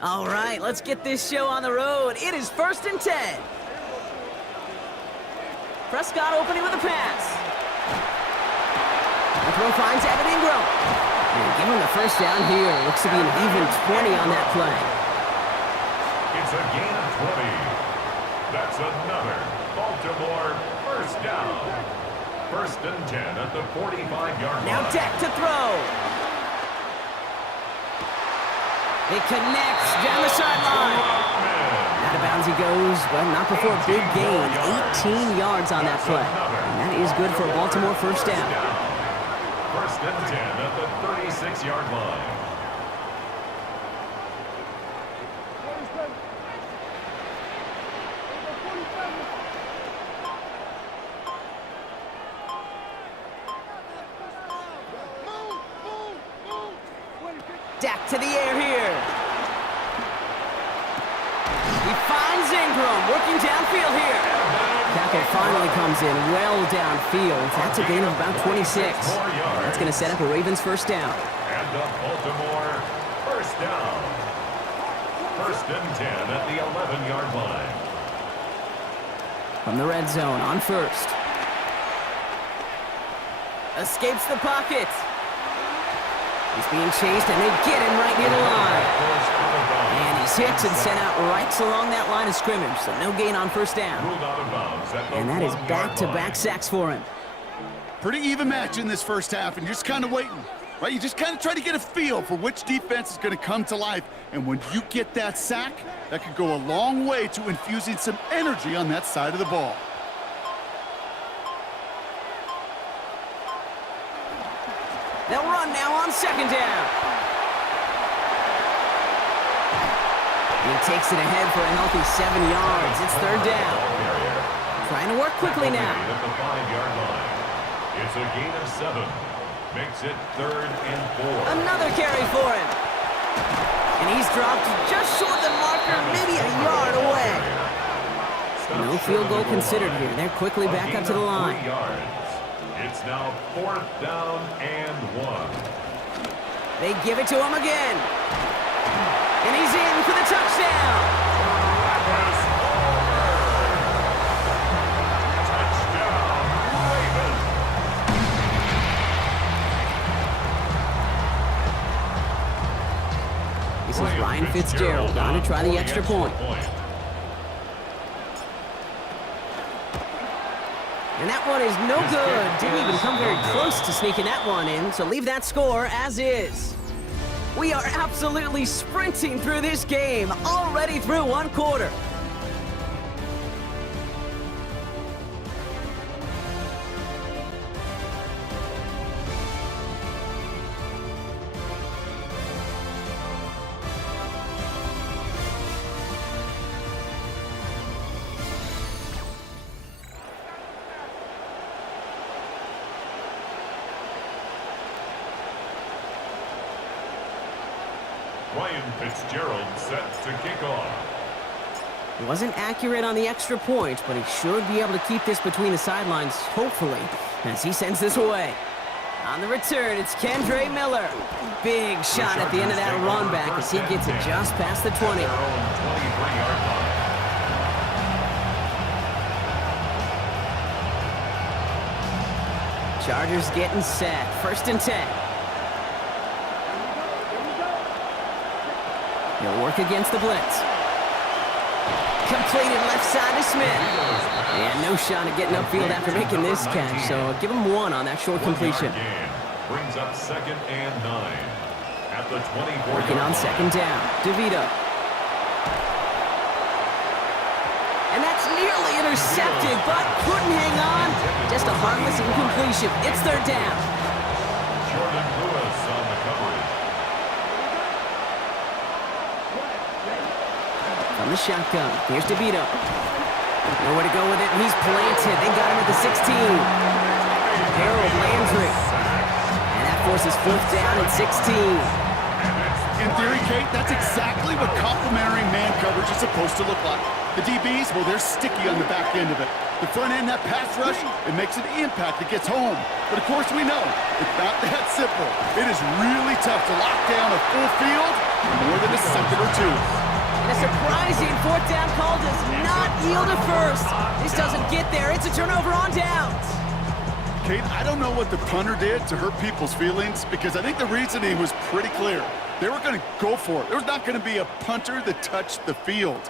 All right, let's get this show on the road. It is 1st and 10. Prescott opening with a pass. The throw finds Evan Ingram. And give him the first down here. Looks to be an even 20 on that play. It's a gain of 20. That's another Baltimore first down. 1st and 10 at the 45-yard line. Now Dak to throw. It connects down the sideline. Out of bounds he goes, but not before a big gain. 18 yards on that play. And that is good for a Baltimore first down. 1st and 10 at the 36-yard line. Dak to the air here. He finds Ingram, working downfield here. Tackle finally comes in well downfield. That's a gain of about 26. That's going to set up a Ravens first down. And the Baltimore first down. 1st and 10 at the 11-yard line. From the red zone on first. Escapes the pocket. He's being chased, and they get him right near the line. And he's hit and sent out right along that line of scrimmage, so no gain on first down. And that is back-to-back sacks for him. Pretty even match in this first half, and you're just kind of waiting, right? You just kind of try to get a feel for which defense is going to come to life. And when you get that sack, that could go a long way to infusing some energy on that side of the ball. They'll run now on 2nd down. He takes it ahead for a healthy 7 yards. It's 3rd down. Trying to work quickly now. At the 5-yard line. It's a gain of 7. Makes it 3rd and 4. Another carry for him. And he's dropped just short of the marker, maybe a yard away. No field goal considered here. They're quickly back up to the line. It's now 4th down and 1. They give it to him again. And he's in for the touchdown. Touchdown, Ravens. This is Ryan Fitzgerald on to try the extra point. And that one is no good. Didn't even come very close to sneaking that one in, so leave that score as is. We are absolutely sprinting through this game, already through one quarter. Ryan Fitzgerald set to kick off. He wasn't accurate on the extra point, but he should be able to keep this between the sidelines, hopefully, as he sends this away. On the return, it's Kendre Miller. Big shot at the end of that run back as he gets it just past the 20. Chargers getting set. 1st and 10. He'll work against the blitz. Completed left side to Smith. And no no shot at getting upfield after making this catch, so I'll give him 1 on that short completion. Brings up 2nd and 9. At the 24. Working on 2nd down. DeVito. And that's nearly intercepted, but couldn't hang on. Just a harmless incompletion. It's 3rd down. Jordan Lewis on the coverage. From the shotgun, here's DeVito. Nowhere to go with it, and he's planted. They got him at the 16. Harold Landry. And that forces 4th down and 16. In theory, Kate, that's exactly what complementary man coverage is supposed to look like. The DBs, well, they're sticky on the back end of it. The front end, that pass rush, it makes an impact. It gets home. But of course, we know it's not that simple. It is really tough to lock down a full field in more than a second or two. And a surprising 4th down call does not yield a first. This doesn't get there. It's a turnover on downs. Kate, I don't know what the punter did to hurt people's feelings because I think the reasoning was pretty clear. They were going to go for it. There was not going to be a punter that touched the field.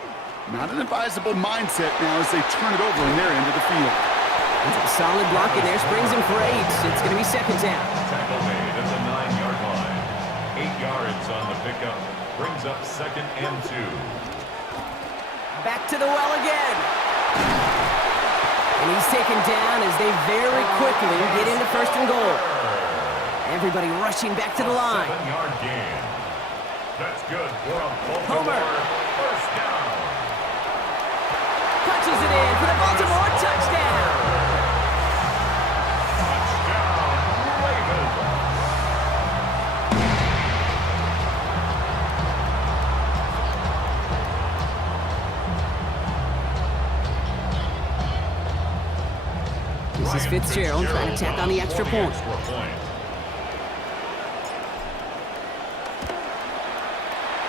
Not an advisable mindset now as they turn it over in their end of the field. It's a solid block in there. Springs him for 8. It's going to be 2nd down. Tackle made at the 9-yard line. 8 yards on the pickup. Brings up 2nd and 2. Back to the well again. And he's taken down as they very quickly get into 1st and goal. Everybody rushing back to the line. 7-yard gain. That's good for a Homer. Baltimore 1st down. Punches it in for the Baltimore touchdown. Touchdown, Ravens. This is Fitzgerald trying to tack on the extra point.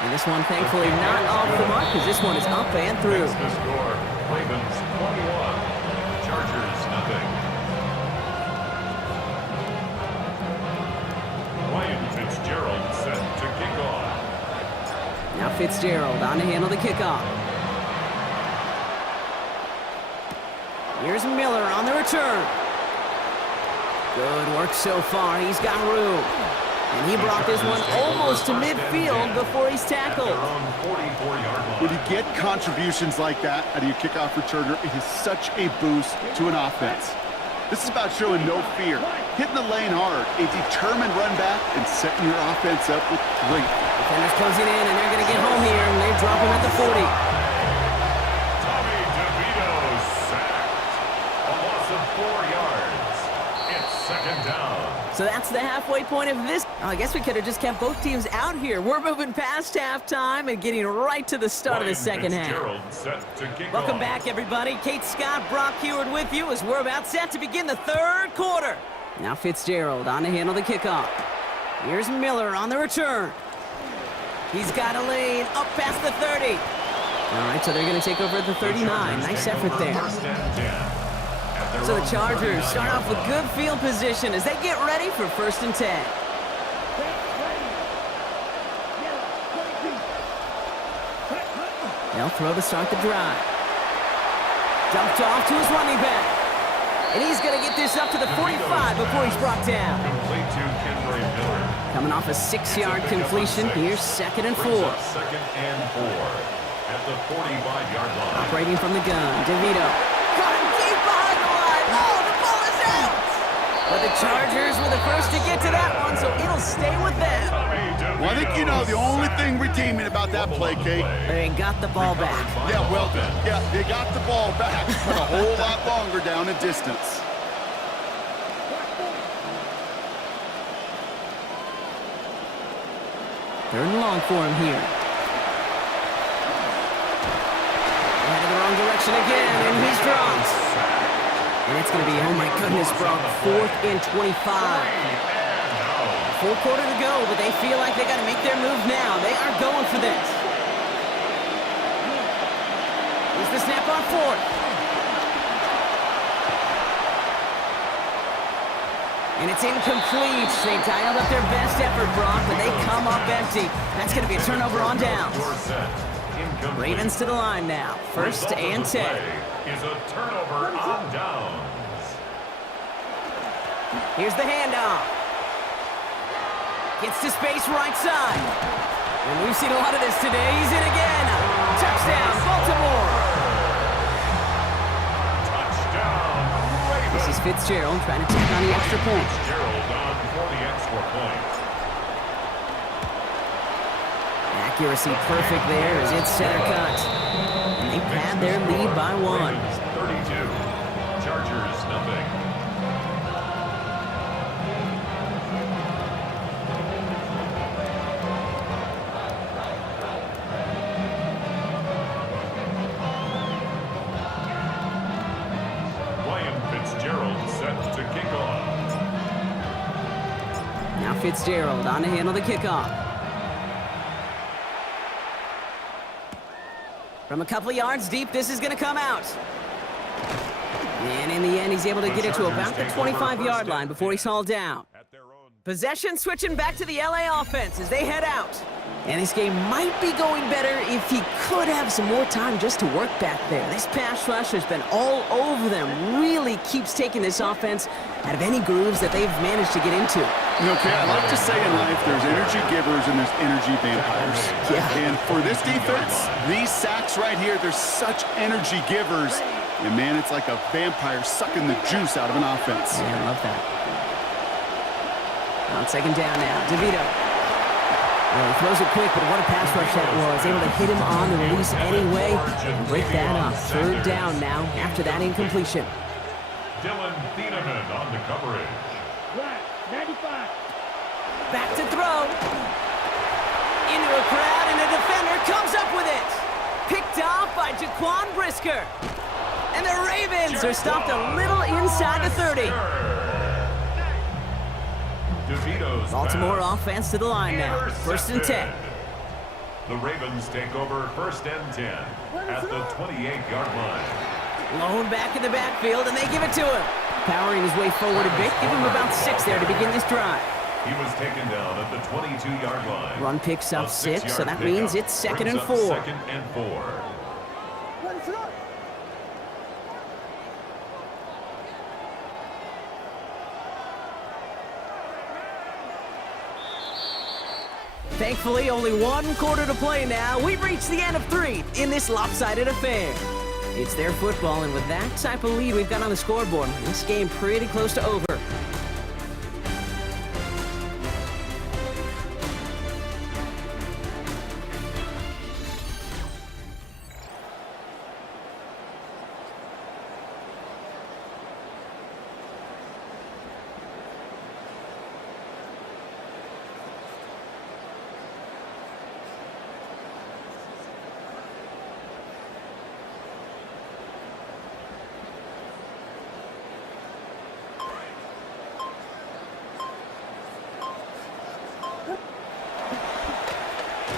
And this one, thankfully, not off the mark because this one is up and through. That's the score. Ravens 21. Chargers nothing. Ryan Fitzgerald set to kick off. Now Fitzgerald on to handle the kickoff. Here's Miller on the return. Good work so far. He's got room. And he brought this one almost to midfield before he's tackled. When you get contributions like that out of your kickoff returner, it is such a boost to an offense. This is about showing no fear, hitting the lane hard, a determined run back, and setting your offense up with great. Defenders closing in, and they're going to get home here, and they drop him at the 40. Tommy DeVito sacked. A loss of 4 yards. It's 2nd down. So that's the halfway point of this. Oh, I guess we could have just kept both teams out here. We're moving past halftime and getting right to the start of the second half. Set to kick Welcome off. back, everybody. Kate Scott, Brock Heward with you as we're about set to begin the 3rd quarter. Now Fitzgerald on to handle the kickoff. Here's Miller on the return. He's got a lane up past the 30. All right, so they're going to take over at the 39. Nice effort there. 1st and 10. So the Chargers start off with good field position as they get ready for 1st and 10. They'll throw to start the drive. Dumped off to his running back. And he's going to get this up to the 45 before he's brought down. Complete to Kendra Miller. Coming off a 6-yard completion, here's 2nd and 4. 2nd and 4 at the 45-yard line. Operating from the gun, DeVito. Got him deep behind the line. Oh, the ball is out! But the Chargers were the first to get to that one, so it'll stay with them. Well, I think you know the only thing redeeming about that play, Kate. They got the ball back. Yeah, well, yeah, they got the ball back, but a whole lot longer down in distance. Third and long for him here. Headed the wrong direction again, and he's dropped. And it's going to be, oh my goodness, Brock, 4th and 25. Full quarter to go, but they feel like they got to make their move now. They are going for this. Here's the snap on 4th. And it's incomplete. They dialed up their best effort, Brock, but they come up empty. That's going to be a turnover on downs. Ravens to the line now. 1st and 10. Is a turnover on Here's the handoff. Gets to space right side. And we've seen a lot of this today. He's in again. Touchdown, Baltimore. Touchdown, Ravens. This is Fitzgerald trying to tack on the extra point. Fitzgerald on for the extra point. Accuracy perfect there as it's center cut. And they pad their lead by 1. Ravens 32. Chargers nothing. Fitzgerald set to kick off. Now Fitzgerald on to handle the kickoff. From a couple yards deep, this is going to come out. And in the end, he's able to get it to about the 25-yard line before he's hauled down. Possession switching back to the LA offense as they head out. And this game might be going better if he could have some more time just to work back there. This pass rush has been all over them. Really keeps taking this offense out of any grooves that they've managed to get into. Okay, I like to say in life there's energy givers and there's energy vampires. Yeah. And for this defense, these sacks right here, they're such energy givers. And man, it's like a vampire sucking the juice out of an offense. Yeah, I love that. On second down now, DeVito. Well, he throws it quick, but what a pass rush that was. Able to hit him on the release anyway and break that up. Third down now after that incompletion. Dylan Thieneman on the coverage. Right, 95. Back to throw. Into a crowd, and a defender comes up with it. Picked off by Jaquan Brisker. And the Ravens are stopped a little inside the 30. DeVito's Baltimore pass. offense to the line now. First and 10. The Ravens take over first and 10 at the 28-yard line. Lone back in the backfield, and they give it to him. Powering his way forward a bit, give him about 6 there to begin this drive. He was taken down at the 22-yard line. Run picks up A 6, so that pickup means it's second brings and up 4. Second and 4. Thankfully, only 1 quarter to play now. We've reached the end of 3 in this lopsided affair. It's their football, and with that type of lead we've got on the scoreboard, this game pretty close to over.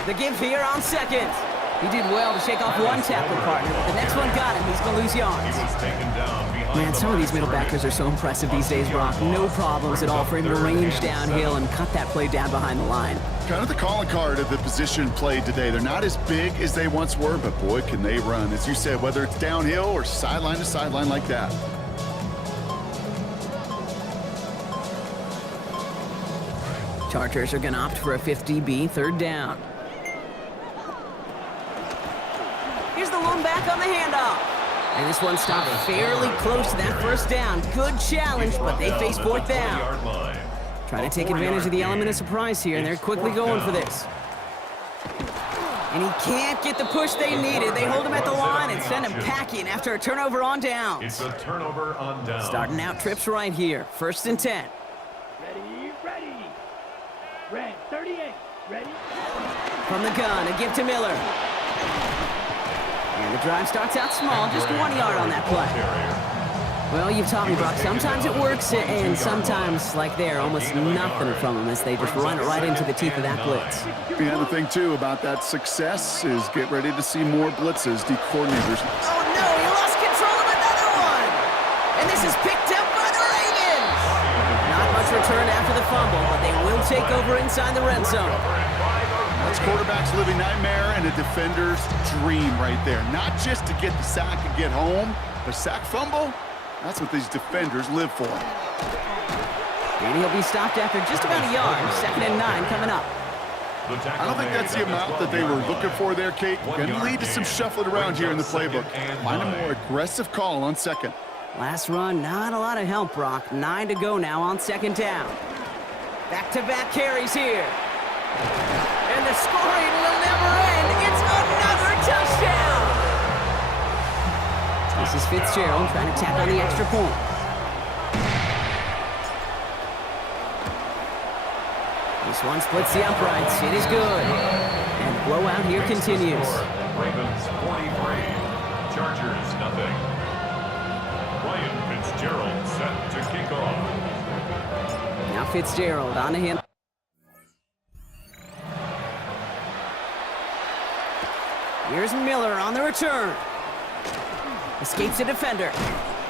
The give here on second. He did well to shake off one tackle partner, but the next one got him. He's going to lose He yards. was taken down behind Man, the some of these line middle of backers are so impressive these days, Brock. No problems at all for him to range downhill and cut that play down behind the line. Kind of the calling card of the position played today. They're not as big as they once were, but boy, can they run. As you said, whether it's downhill or sideline to sideline like that. Chargers are going to opt for a 50B, third down. Here's the lone back on the handoff. And this one stopped fairly close to that first down. Good challenge, but they face fourth down. Trying to take advantage of the element of surprise here, and they're quickly going for this. And he can't get the push they needed. They hold him at the line and send him packing after a turnover on downs. It's a turnover on downs. Starting out trips right here. First and 10. Ready, ready. Red, 38. Ready? From the gun, a give to Miller. And the drive starts out small, just 1 yard on that play. Well, you've taught me, Brock, sometimes it works, and sometimes, like there, almost nothing from them as they just run it right into the teeth of that blitz. Yeah, the thing, too, about that success is get ready to see more blitzes, deep coordinators. Oh, no, he lost control of another one! And this is picked up by the Ravens! Not much return after the fumble, but they will take over inside the red zone. That's quarterback's living nightmare and a defender's dream right there. Not just to get the sack and get home, but sack fumble, that's what these defenders live for. And he'll be stopped after just about a yard. 2nd and 9 coming up. I don't think that's the amount that they were looking for there, Kate. Going to lead to some shuffling around here in the playbook. Find a more aggressive call on 2nd. Last run, not a lot of help, Brock. 9 to go now on 2nd down. Back-to-back carries here. And the scoring will never end. It's another touchdown! This is Fitzgerald trying to tack on the extra point. This one splits the uprights. It is good. And the blowout here continues. Ravens 43, Chargers nothing. Ryan Fitzgerald set to kick off. Now Fitzgerald on to him. Here's Miller on the return. Escapes a defender.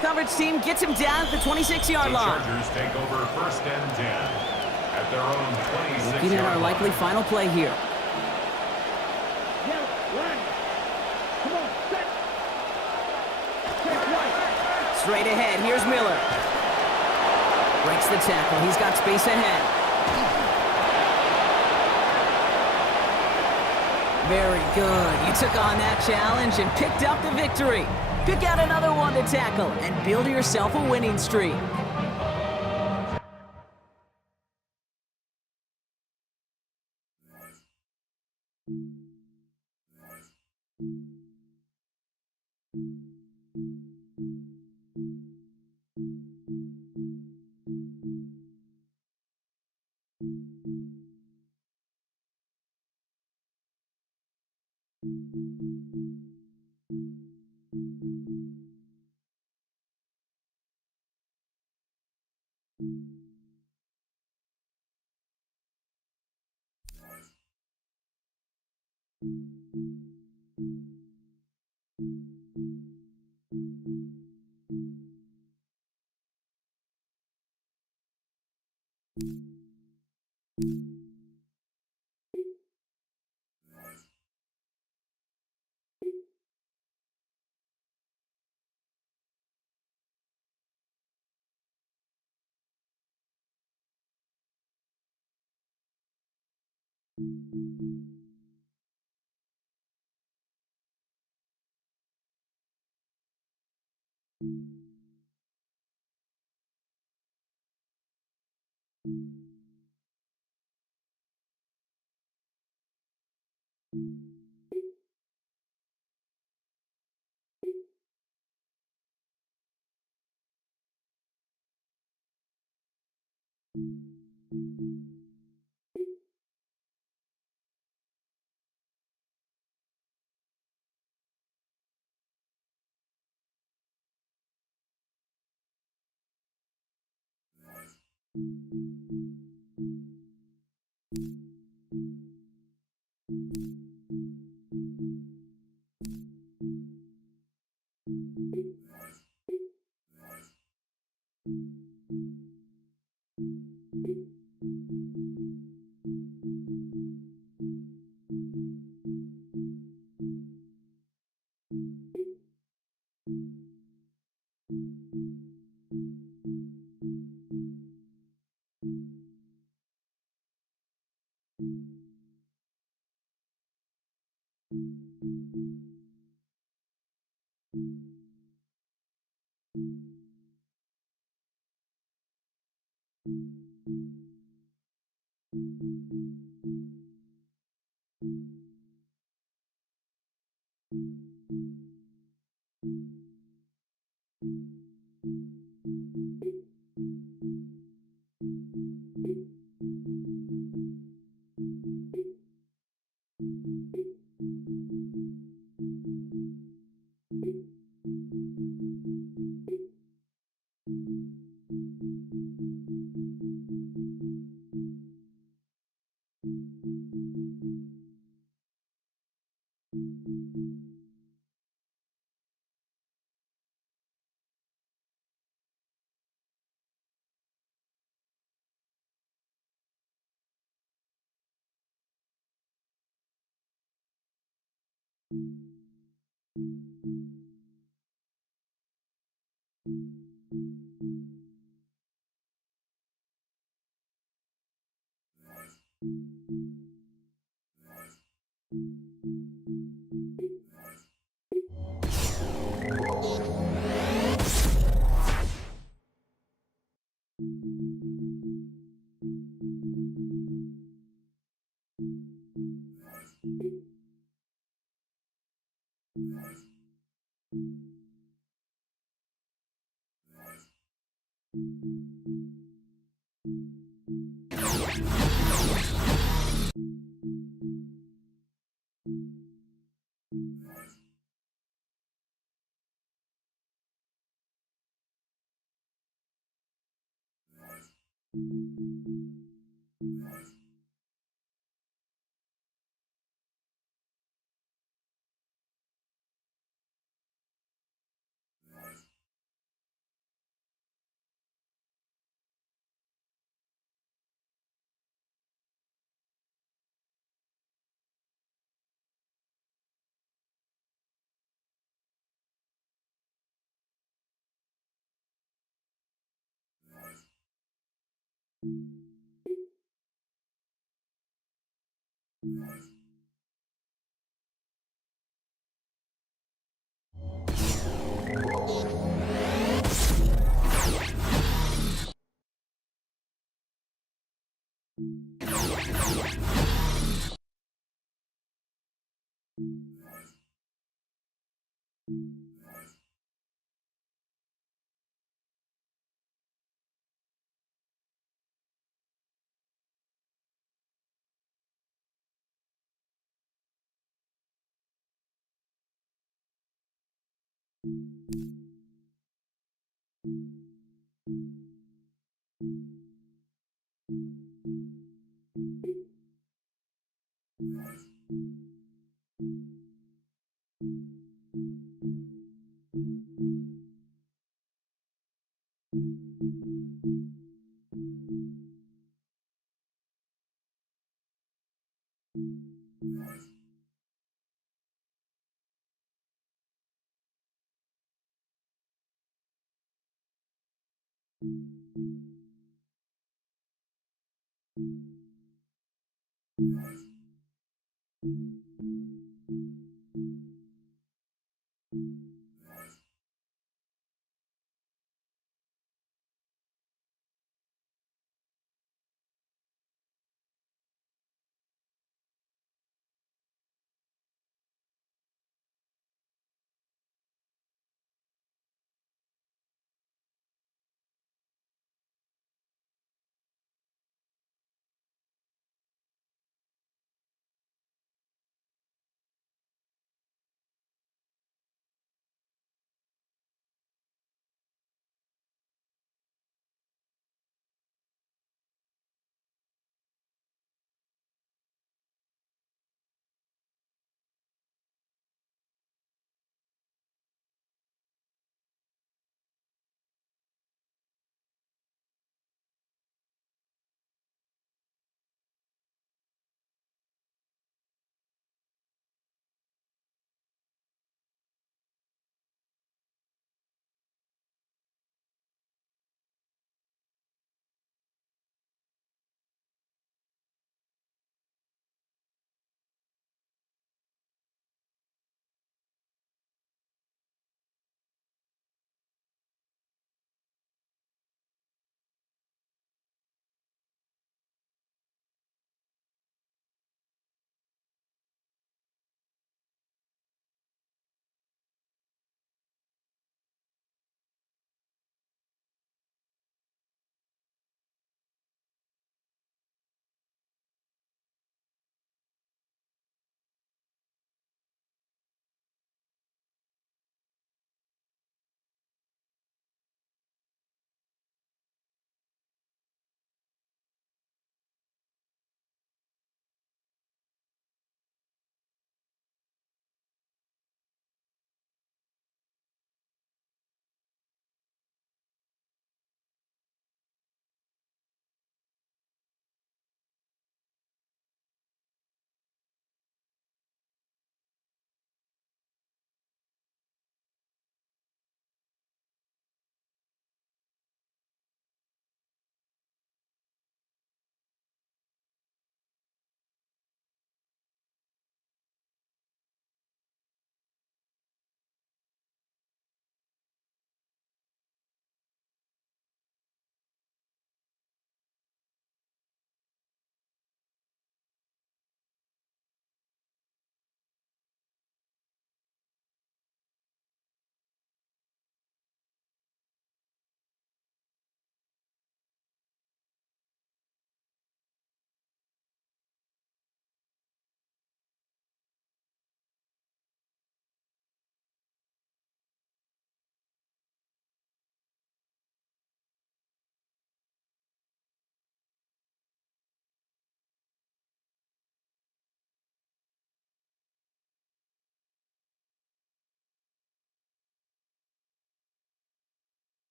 Coverage team gets him down at the 26-yard line. Chargers take over 1st and 10 at their own 26-yard line. Looking at our likely final play here. Yellow, line. Come on, set. Check right. Straight ahead, here's Miller. Breaks the tackle, he's got space ahead. Very good. You took on that challenge and picked up the victory. Pick out another one to tackle and build yourself a winning streak.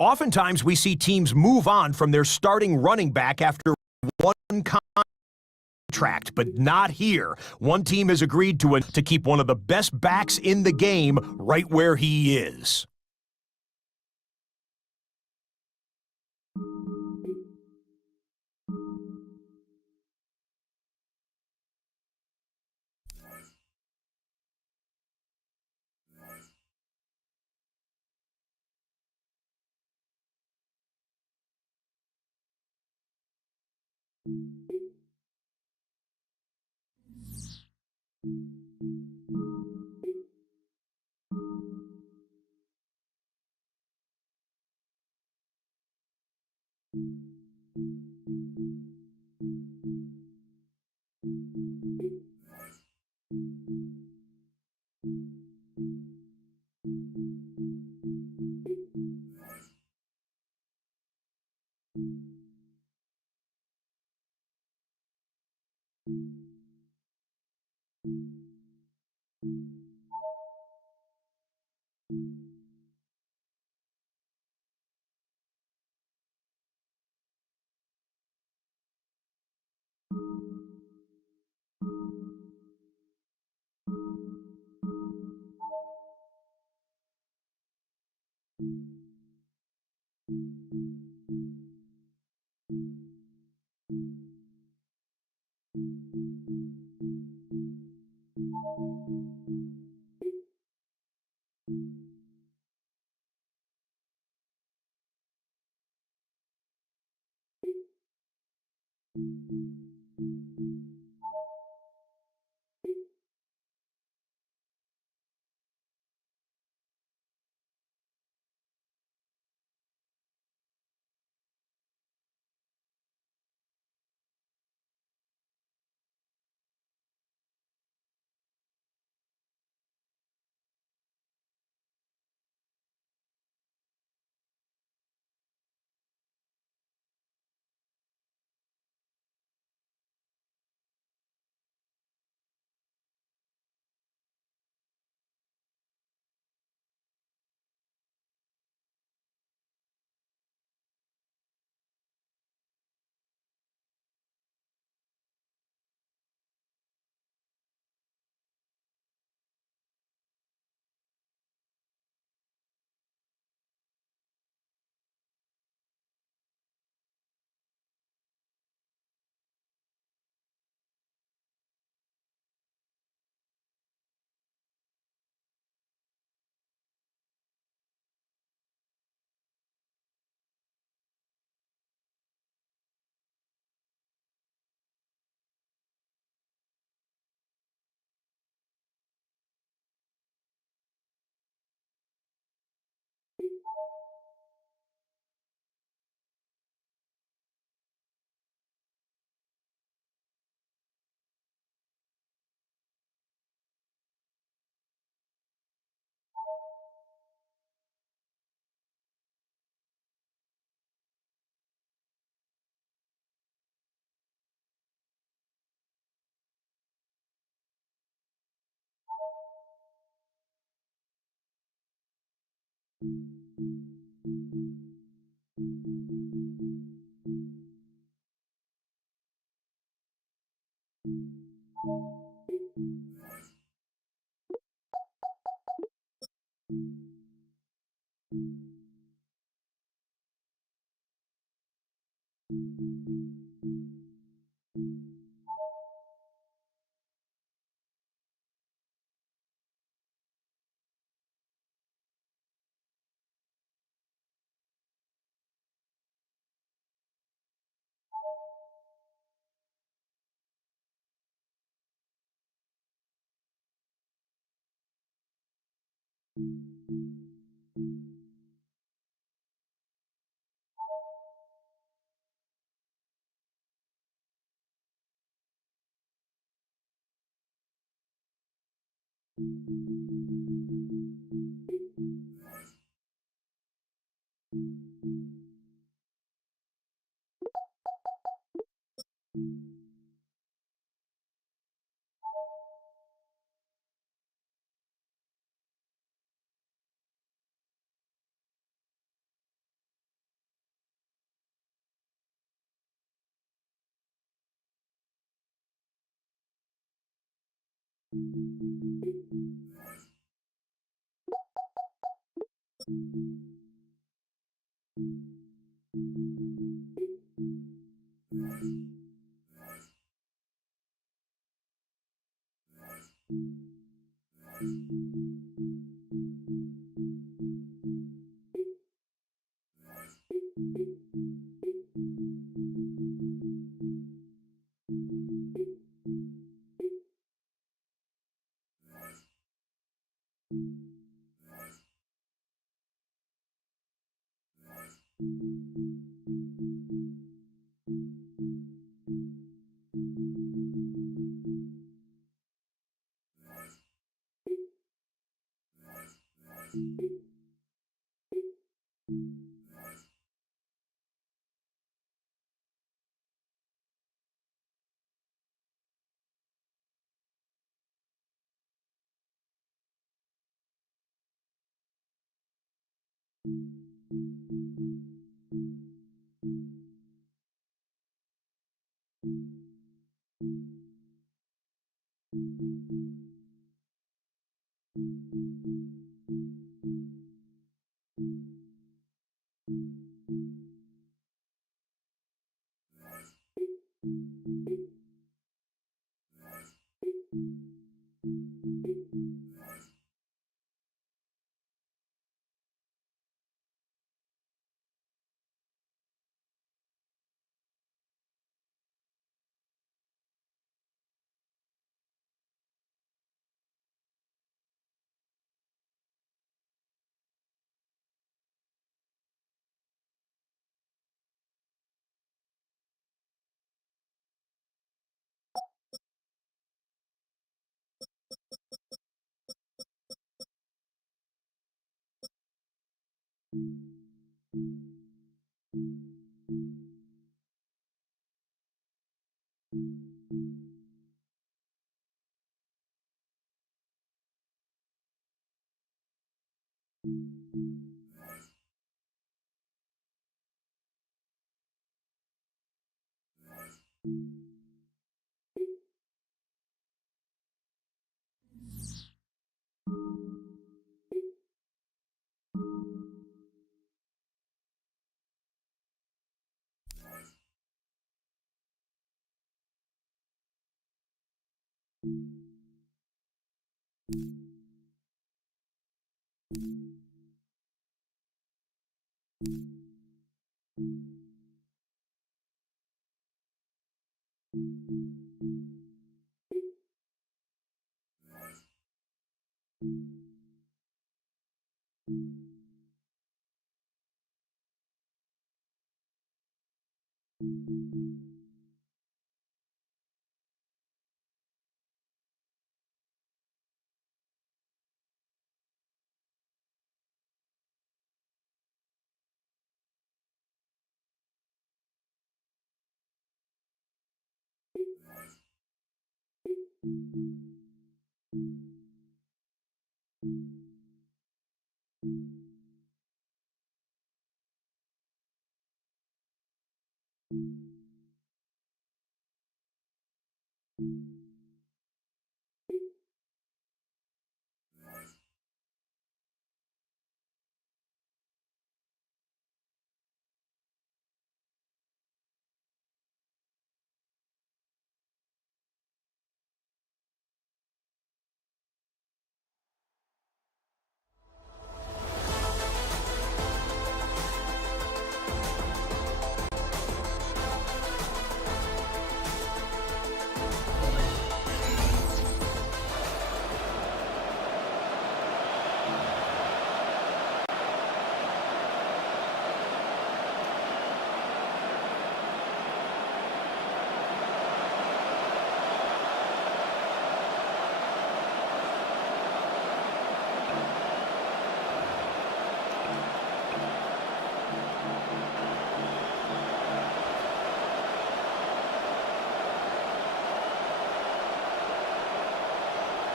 Oftentimes, we see teams move on from their starting running back after one contract, but not here. One team has agreed to keep one of the best backs in the game right where he is.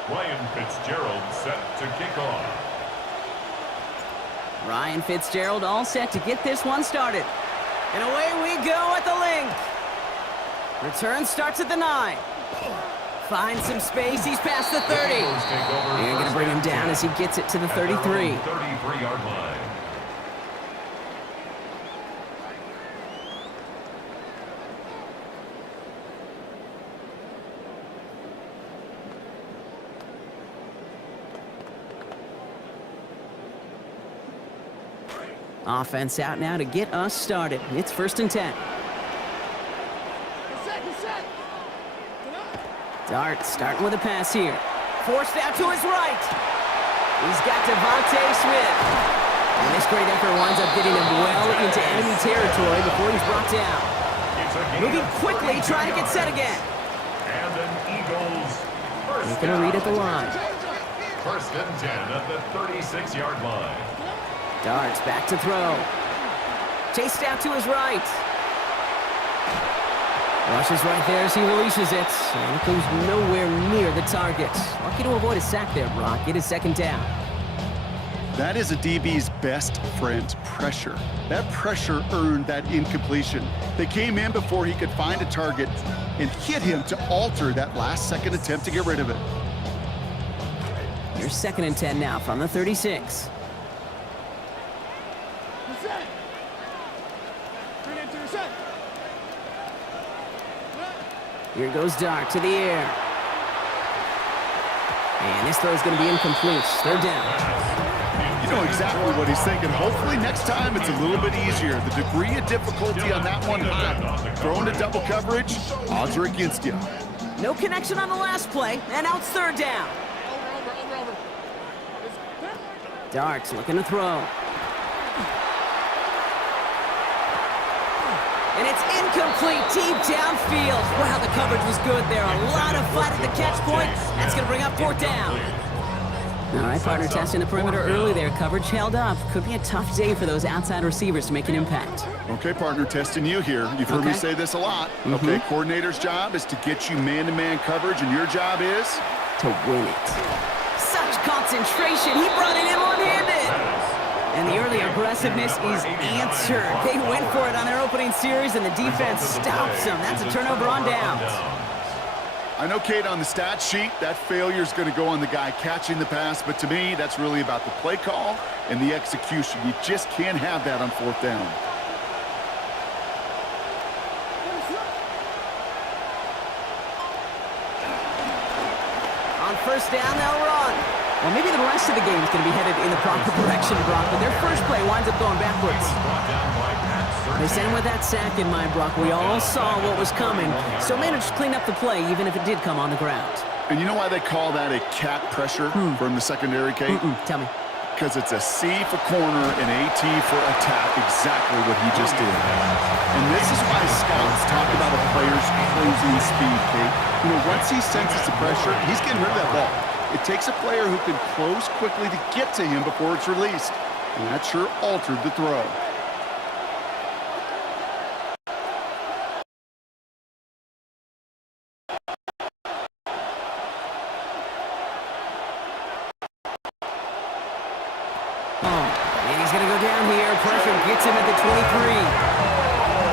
Ryan Fitzgerald set to kick off. Ryan Fitzgerald all set to get this one started. And away we go at the link. Return starts at the 9. Finds some space, he's past the 30. They're going to bring him down as he gets it to the 33. 33-yard line. Offense out now to get us started. It's 1st and 10. Dart starting with a pass here. Forced out to his right. He's got Devontae Smith. And this great effort winds up getting him well into enemy territory before he's brought down. Moving quickly, trying to get set again. And an Eagles first He's going to read at the line. 1st and 10 at the 36-yard line. Darts back to throw. Chased out to his right. Rushes right there as he releases it. And it goes nowhere near the target. Lucky to avoid a sack there, Brock. It is 2nd down. That is a DB's best friend, pressure. That pressure earned that incompletion. They came in before he could find a target and hit him to alter that last-second attempt to get rid of it. Here's 2nd and 10 now from the 36. Set. Bring it to the set. Here goes Dart to the air. And this throw is going to be incomplete. 3rd down. You know exactly what he's thinking. Hopefully next time it's a little bit easier. The degree of difficulty on that one high. Thrown to double coverage, odds are against you. No connection on the last play, and now it's 3rd down. Over. Dart's looking to throw. And it's incomplete, deep downfield. Wow, the coverage was good there. A lot of fight at the catch point. That's going to bring up 4th down. All right, partner testing the perimeter early there. Coverage held up. Could be a tough day for those outside receivers to make an impact. Okay, partner, testing you here. You've heard me say this a lot. Okay, coordinator's job is to get you man-to-man coverage, and your job is? To win it. Such concentration. He brought it in one-handed. And the early aggressiveness is answered. They went for it on their opening series, and the defense stops them. That's a turnover on downs. I know, Kate, on the stat sheet, that failure is going to go on the guy catching the pass, but to me, that's really about the play call and the execution. You just can't have that on 4th down. On 1st down, they'll run. Well, maybe the rest of the game is going to be headed in the proper direction, Brock, but their first play winds up going backwards. They sent him with that sack in mind, Brock. We all saw what was coming, so managed to clean up the play, even if it did come on the ground. And you know why they call that a cat pressure from the secondary, Kate? Tell me. Because it's a C for corner and AT for attack, exactly what he just did. And this is why scouts talk about a player's closing speed, Kate. You know, once he senses the pressure, he's getting rid of that ball. It takes a player who can close quickly to get to him before it's released. And that sure altered the throw. And he's going to go down here. Pressure gets him at the 23.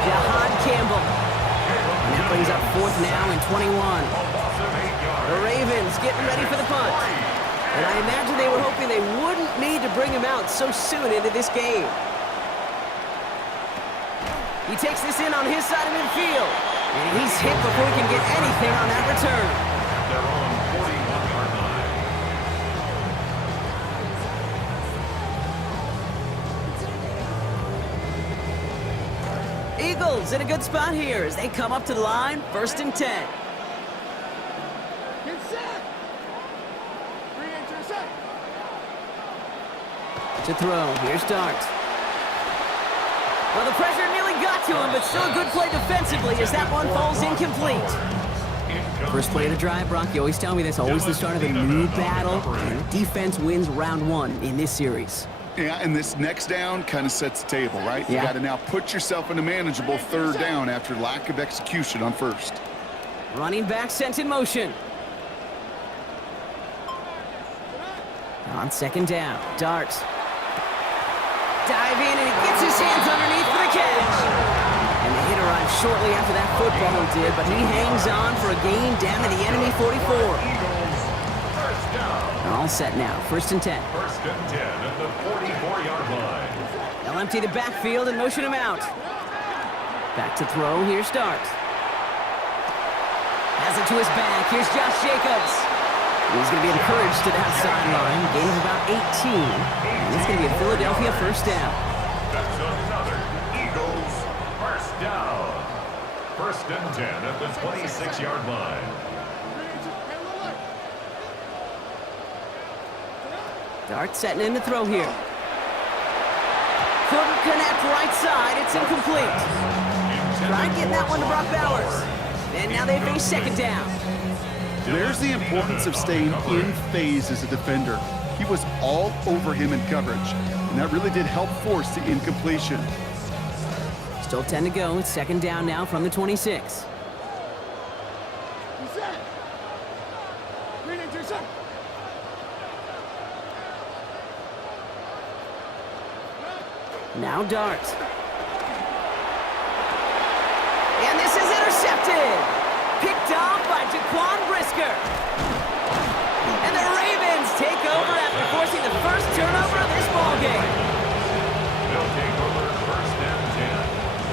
Jahan Campbell. And that brings up 4th now and 21. The Ravens getting ready for the punt. And I imagine they were hoping they wouldn't need to bring him out so soon into this game. He takes this in on his side of midfield. And he's hit before he can get anything on that return. They're on 41-yard line. Eagles in a good spot here as they come up to the line. 1st and 10. Get set. Bring it to the set. To throw. Here's Dart. Well, the pressure nearly got to him, but still a good play defensively as that one falls incomplete. First play of the drive, Brock. You always tell me this. Always the start of a new battle. And defense wins round 1 in this series. Yeah, and this next down kind of sets the table, right? You got to now put yourself in a manageable 3rd down after lack of execution on 1st. Running back sent in motion. On 2nd down, Dart. Dive in, and he gets his hands underneath for the catch. And the hit arrived shortly after that football did, but he hangs on for a gain down to the enemy 44. All set now, 1st and 10. 1st and 10 at the 44-yard line. They'll empty the backfield and motion him out. Back to throw, here's Dart. Has it to his back, here's Josh Jacobs. He's going to be encouraged to that sideline. Gain of about 18. And it's going to be a Philadelphia 1st down. That's another Eagles 1st down. 1st and 10 at the 26-yard line. Dart setting in to throw here. Couldn't connect right side. It's incomplete. Tried getting that one to Brock Bowers. And now they face 2nd down. There's the importance of staying in phase as a defender. He was all over him in coverage, and that really did help force the incompletion. Still 10 to go. It's 2nd down now from the 26. Set. Bring it to the set. Now Dart. And this is intercepted. Picked off by Jaquan Brisker. And the Ravens take over after forcing the first turnover of this ballgame. They'll take over first and 10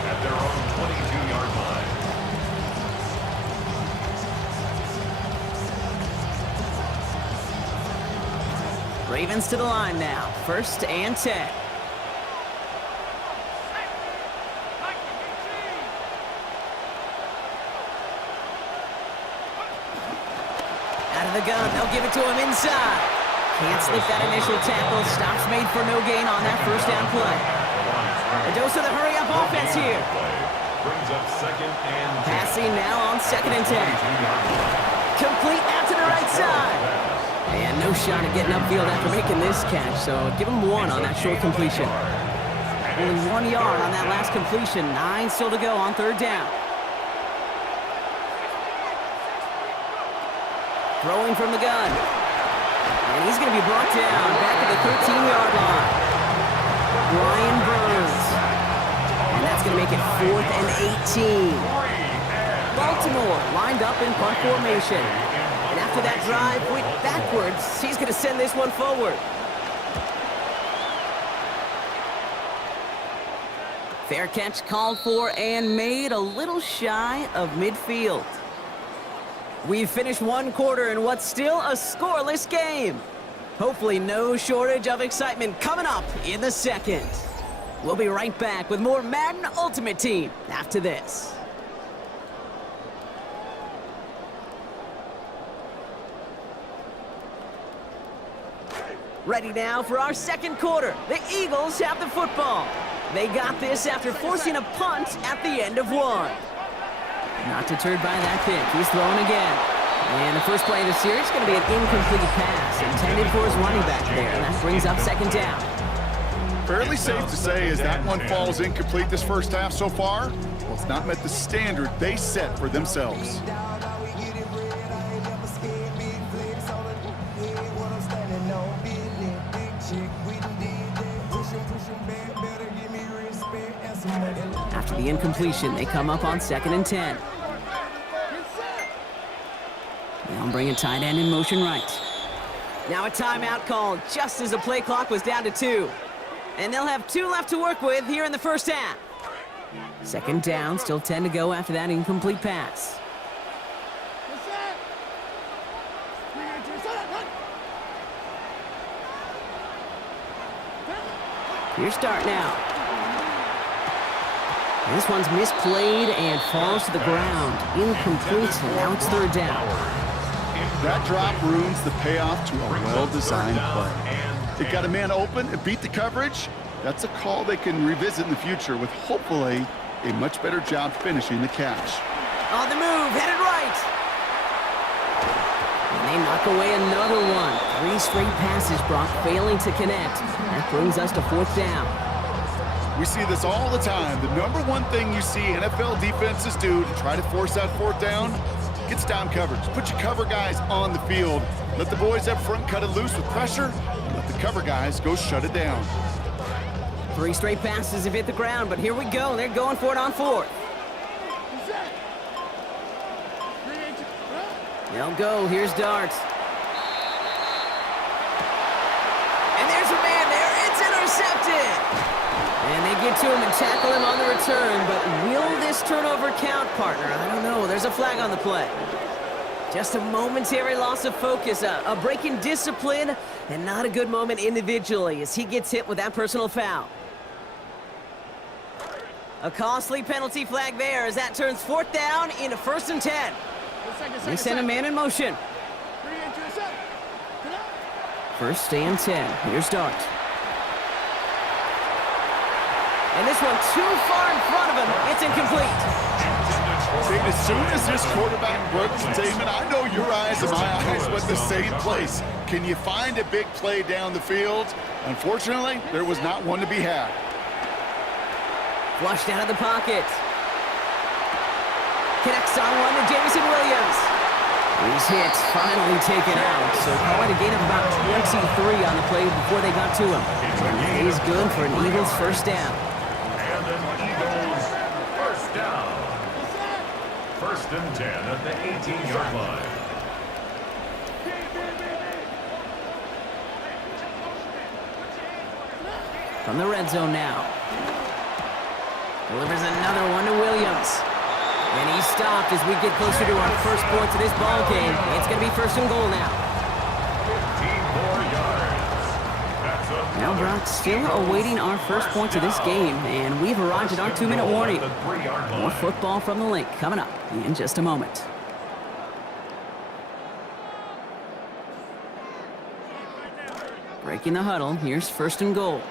at their own 22-yard line. Ravens to the line now. First and 10. Out of the gun, they'll give it to him inside. Can't slip that initial tackle. Stops made for no gain on that first down play. A dose of the hurry-up offense here. Brings up second and 10. Passing now on second and 10. Complete out to the right side. And no shot at getting upfield after making this catch, so give him 1 on that short completion. Only 1 yard on that last completion. 9 still to go on third down. Throwing from the gun. And he's going to be brought down back at the 13-yard line. Brian Burns. And that's going to make it 4th and 18. Baltimore lined up in punt formation. And after that drive went backwards, he's going to send this one forward. Fair catch called for and made, a little shy of midfield. We've finished one quarter in what's still a scoreless game. Hopefully no shortage of excitement coming up in the second. We'll be right back with more Madden Ultimate Team after this. Ready now for our second quarter. The Eagles have the football. They got this after forcing a punt at the end of one. Not deterred by that kick. He's throwing again. And the first play of the series is going to be an incomplete pass intended for his running back there. And that brings up second down. Fairly safe to say as that one falls incomplete this first half so far, well, it's not met the standard they set for themselves. After the incompletion, they come up on second and 10. They'll bring a tight end in motion right. Now a timeout called just as the play clock was down to 2. And they'll have 2 left to work with here in the first half. Second down, still 10 to go after that incomplete pass. Here's Dart now. This one's misplayed and falls to the ground. Incomplete, and now it's third down. That drop ruins the payoff to a well-designed play. They got a man open and beat the coverage. That's a call they can revisit in the future with hopefully a much better job finishing the catch. On the move, headed right. And they knock away another one. 3 straight passes, Brock failing to connect. That brings us to fourth down. We see this all the time. The number one thing you see NFL defenses do to try to force that fourth down, gets down coverage. Put your cover guys on the field. Let the boys up front cut it loose with pressure. Let the cover guys go shut it down. 3 straight passes have hit the ground, but here we go. They're going for it on fourth. They'll go. Here's Dart. And there's a man there. It's intercepted. And they get to him and tackle him on the return, but will this turnover count, partner? I don't know. There's a flag on the play. Just a momentary loss of focus, a break in discipline, and not a good moment individually as he gets hit with that personal foul. A costly penalty flag there as that turns fourth down into first and 10. They send a man in motion. First and 10. Here's Dart. And this one too far in front of him. It's incomplete. See, as soon as this quarterback broke containment, I know your eyes and my eyes went the same place. Can you find a big play down the field? Unfortunately, there was not one to be had. Flushed out of the pocket. Connects on one to Jameson Williams. These hits finally taken out, so call it a gain of about 23 on the play before they got to him. And that is good for an Eagles first down. And an Eagles first down. First and 10 at the 18-yard line. From the red zone now. Delivers another one to Williams. And he's stopped as we get closer to our first points of this ball game. It's going to be first and goal now. 15 more yards. That's a Now, Brock, still awaiting our first points of this game, and we've arrived at our 2-minute warning. More football from the link coming up in just a moment. Breaking the huddle, here's first and goal.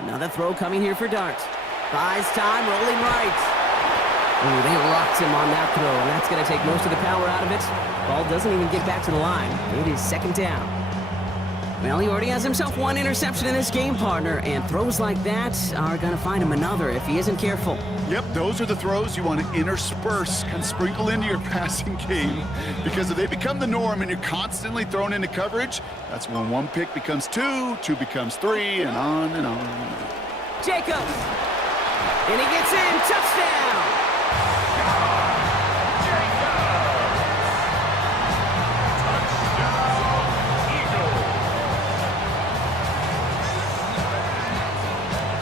Another throw coming here for Dart. Buys time, rolling right. Ooh, they locked him on that throw, and that's going to take most of the power out of it. Ball doesn't even get back to the line. It is second down. Well, he already has himself one interception in this game, partner, and throws like that are going to find him another if he isn't careful. Yep, those are the throws you want to intersperse, kind of sprinkle into your passing game. Because if they become the norm and you're constantly thrown into coverage, that's when one pick becomes two becomes three, and on and on. Jacobs! And he gets in, touchdown!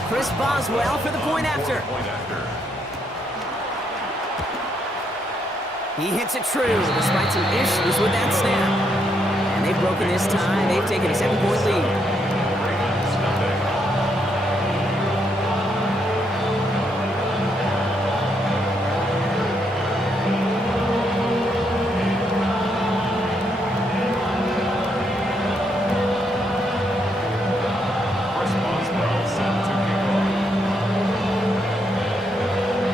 Chris Boswell for the point after. He hits it true, despite some issues with that snap. And they've broken this tie. They've taken a 7-point lead.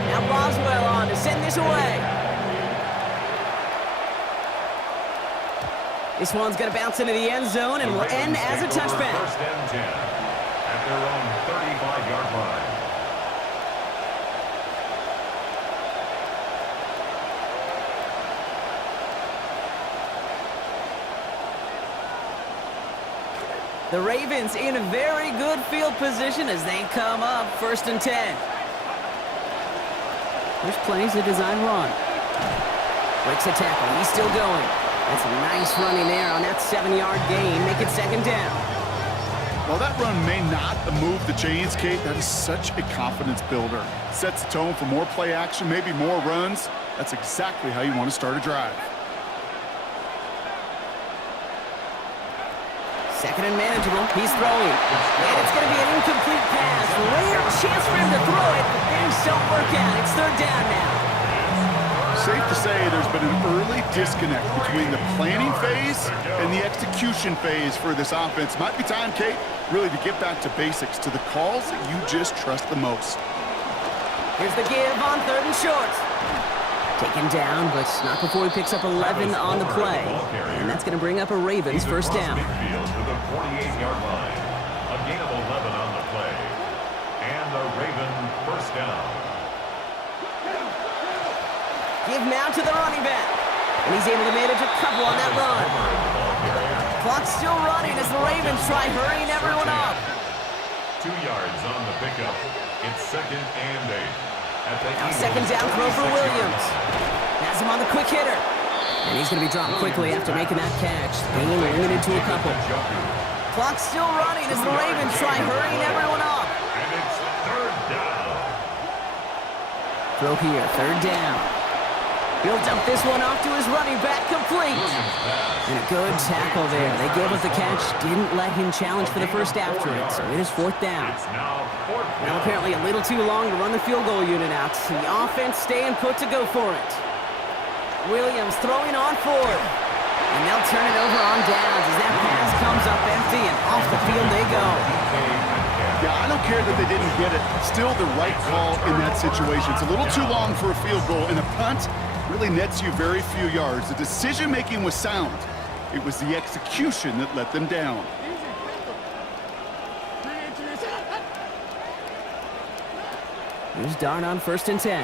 Now Boswell on to send this away. This one's going to bounce into the end zone and will end as a touchback. First and 10 at their own 35-yard line. The Ravens in a very good field position as they come up first and 10. There's plays to design run. Breaks a tackle. He's still going. That's a nice running there on that 7-yard gain. Make it second down. While that run may not move the chains, Kate, that is such a confidence builder. Sets the tone for more play action, maybe more runs. That's exactly how you want to start a drive. Second and manageable. He's throwing. And it's going to be an incomplete pass. Rare chance for him to throw it, but things don't work out. It's third down now. Safe to say there's been an early disconnect between the planning phase and the execution phase for this offense. Might be time, Kate, really to get back to basics, to the calls that you just trust the most. Here's the give on third and short. Taken down, but not before he picks up 11 on the play. And that's going to bring up a Ravens first down. Midfield to the 48-yard line. A gain of 11 on the play. And a Raven first down. Give now to the running back. And he's able to manage a couple on that run. Clock's still running as the Ravens try hurrying everyone up. 2 yards on the pickup. It's second and 8. Now second down throw for Williams. Has him on the quick hitter. And he's going to be dropped quickly after making that catch. Gain limited to a couple. Clock's still running as the Ravens try hurrying everyone up. And it's third down. Throw here, third down. He'll dump this one off to his running back, complete. And a good tackle there. They gave up the catch, didn't let him challenge for the first after it, so it is fourth down. It's now fourth down. Now apparently a little too long to run the field goal unit out. The offense staying put to go for it. Williams throwing on forward. And they'll turn it over on downs as that pass comes up empty and off the field they go. Yeah, I don't care that they didn't get it. Still the right call in that situation. It's a little too long for a field goal, and a punt really nets you very few yards. The decision-making was sound. It was the execution that let them down. Here's Dart on 1st and 10.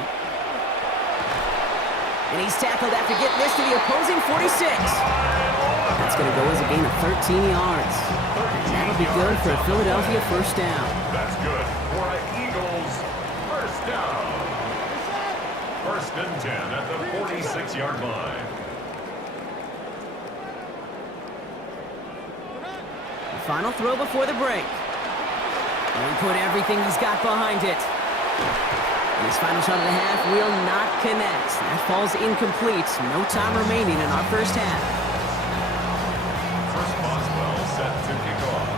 And he's tackled after getting this to the opposing 46. That's going to go as a gain of 13 yards. And that'll be good for a Philadelphia first down. That's good for an Eagles first down. 1st and 10 at the 46-yard line. The final throw before the break. And he put everything he's got behind it. And his final shot of the half will not connect. That falls incomplete. No time remaining in our first half. First Boswell set to kick off.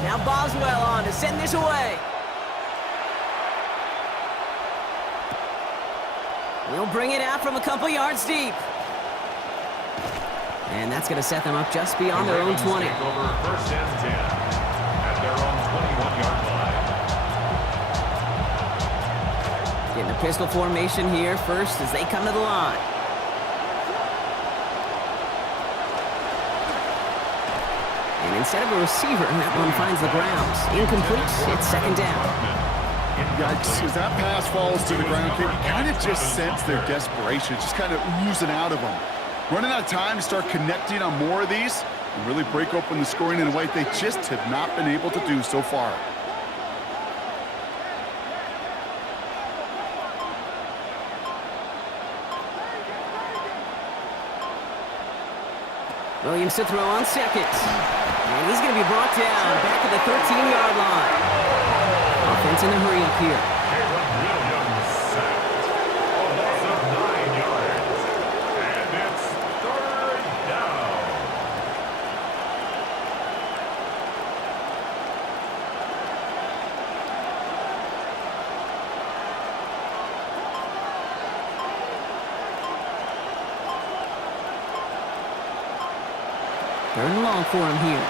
Now Boswell on to send this away. He'll bring it out from a couple yards deep. And that's going to set them up just beyond their own 20. Take over 1st and 10 at their own 21-yard line. Getting a pistol formation here first as they come to the line. And instead of a receiver, that one finds the ground. Incomplete, it's 2nd down. Yikes, as that pass falls to the ground, you kind of just sense their desperation, just kind of oozing out of them. Running out of time to start connecting on more of these and really break open the scoring in a way they just have not been able to do so far. Williams to throw on 2nd. And he's going to be brought down back at the 13-yard line. Offense in a hurry up here. Caleb Williams sacked. A loss of 9 yards. And it's 3rd down. Third and long for him here.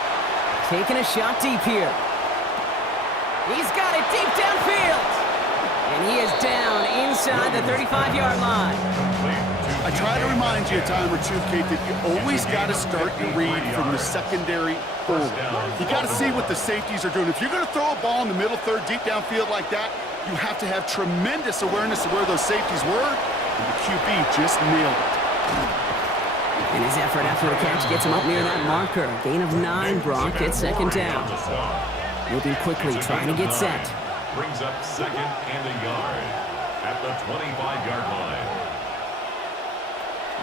Taking a shot deep here. He's got it deep downfield. And he is down inside the 35-yard line. I try to remind you a time or two, Kate, that you always got to start your read from the secondary forward. You got to see what the safeties are doing. If you're going to throw a ball in the middle third, deep downfield like that, you have to have tremendous awareness of where those safeties were, and the QB just nailed it. And his effort after the catch gets him up near that marker. Gain of 9, Brock at 2nd down. Moving quickly, trying to get set. Brings up 2nd and a yard at the 25-yard line.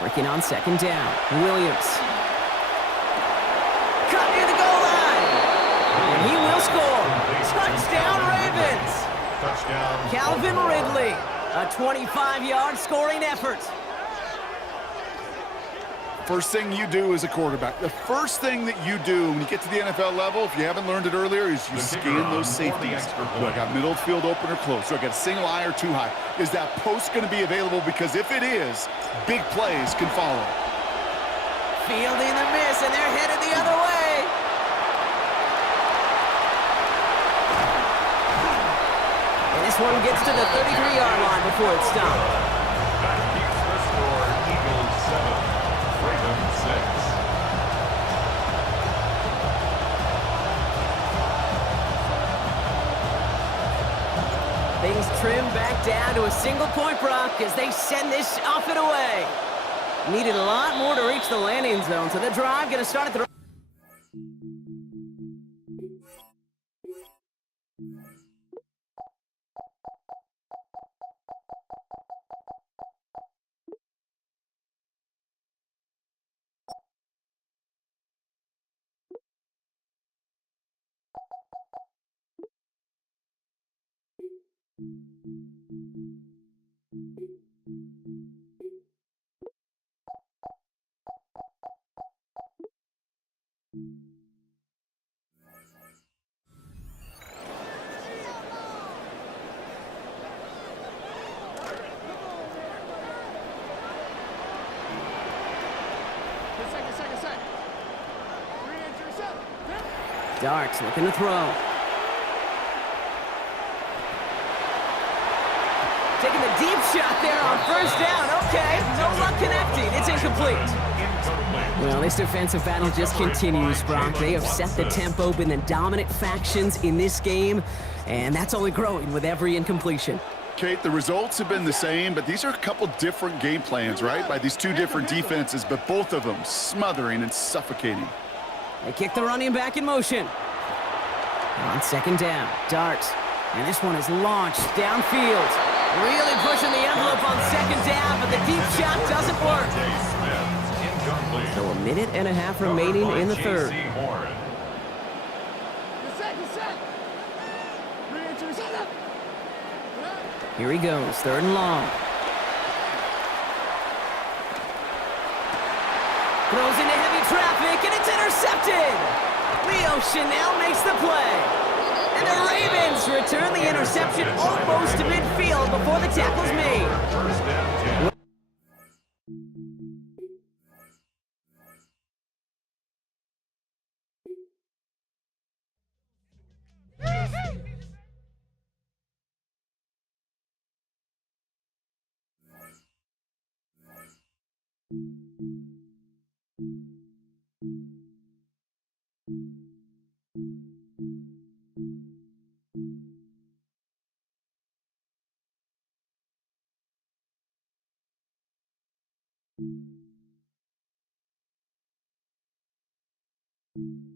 Working on 2nd down. Williams. Cut near the goal line. And he will score. Touchdown, Ravens. Touchdown. Calvin Ridley. A 25-yard scoring effort. First thing you do as a quarterback, the first thing that you do when you get to the NFL level, if you haven't learned it earlier, is you scan those safeties. Do I got middle field open or close? Do I got a single high or 2 high? Is that post going to be available? Because if it is, big plays can follow. Fielding the miss, and they're headed the other way. And this one gets to the 33-yard line before it's stopped. That keeps the score Eagles 7, Ravens 6. Things trim back down to a single point, Brock, as they send this off and away. Needed a lot more to reach the landing zone, so the drive going to start at the... Darts looking to throw. Takes taking the deep shot there on first down. Okay, no luck connecting. It's incomplete. Well, this defensive battle just continues, Brock. They have set the tempo, been the dominant factions in this game, and that's only growing with every incompletion. Kate, the results have been the same, but these are a couple different game plans, right? By these two different defenses, but both of them smothering and suffocating. They kick the running back in motion. On second down, Dart. And this one is launched downfield. Really pushing the envelope on second down, but the deep shot doesn't work. So a minute and a half remaining in the third. Get set. Re-entry, set up. Here he goes, third and long. Throws into heavy traffic, and it's intercepted! Leo Chanel makes the play. And the Ravens return the interception almost to midfield before the tackle's made. You